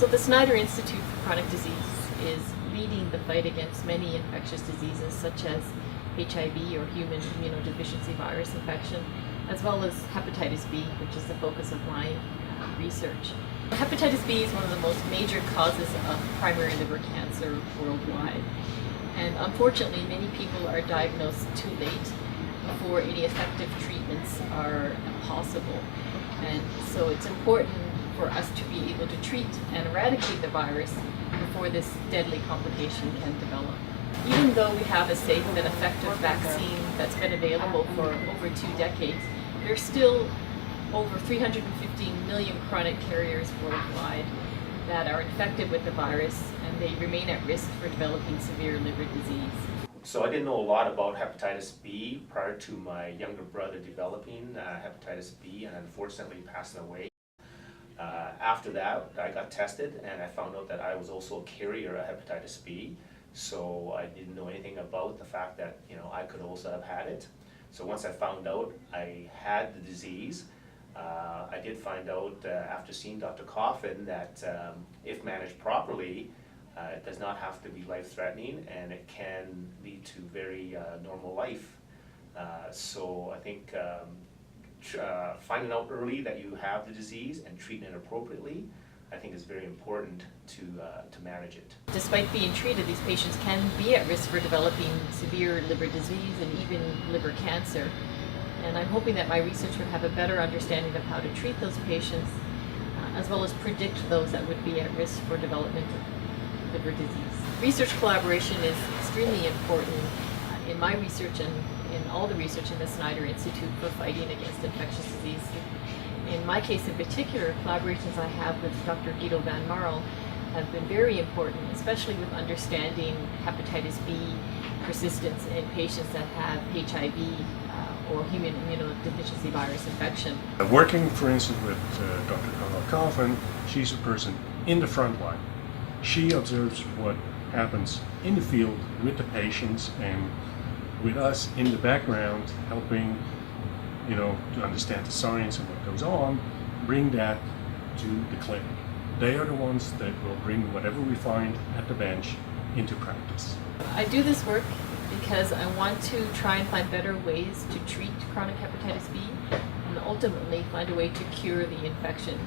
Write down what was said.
So the Snyder Institute for Chronic Disease is leading the fight against many infectious diseases such as HIV or human immunodeficiency virus infection, as well as hepatitis B, which is the focus of my research. Hepatitis B is one of the most major causes of primary liver cancer worldwide. And unfortunately, many people are diagnosed too late before any effective treatments are possible. And so it's important for us to be able to treat and eradicate the virus before this deadly complication can develop. Even though we have a safe and effective vaccine that's been available for over 2 decades, there's still over 350 million chronic carriers worldwide that are infected with the virus, and they remain at risk for developing severe liver disease. So I didn't know a lot about hepatitis B prior to my younger brother developing hepatitis B and unfortunately passing away. After that, I got tested and I found out that I was also a carrier of hepatitis B. So I didn't know anything about the fact that I could also have had it. So once I found out I had the disease, I did find out after seeing Dr. Coffin that if managed properly, it does not have to be life-threatening and it can lead to very normal life. So I think finding out early that you have the disease and treating it appropriately, I think is very important to manage it. Despite being treated, these patients can be at risk for developing severe liver disease and even liver cancer. And I'm hoping that my research would have a better understanding of how to treat those patients, as well as predict those that would be at risk for development of liver disease. Research collaboration is extremely important in my research and in all the research in the Snyder Institute for fighting against infectious disease. In my case in particular, collaborations I have with Dr. Guido van Marl have been very important, especially with understanding hepatitis B persistence in patients that have HIV or human immunodeficiency virus infection. Working, for instance, with Dr. Carla Coffin, she's a person in the front line. She observes what happens in the field with the patients and with us in the background, helping to understand the science and what goes on, bring that to the clinic. They are the ones that will bring whatever we find at the bench into practice. I do this work because I want to try and find better ways to treat chronic hepatitis B and ultimately find a way to cure the infection.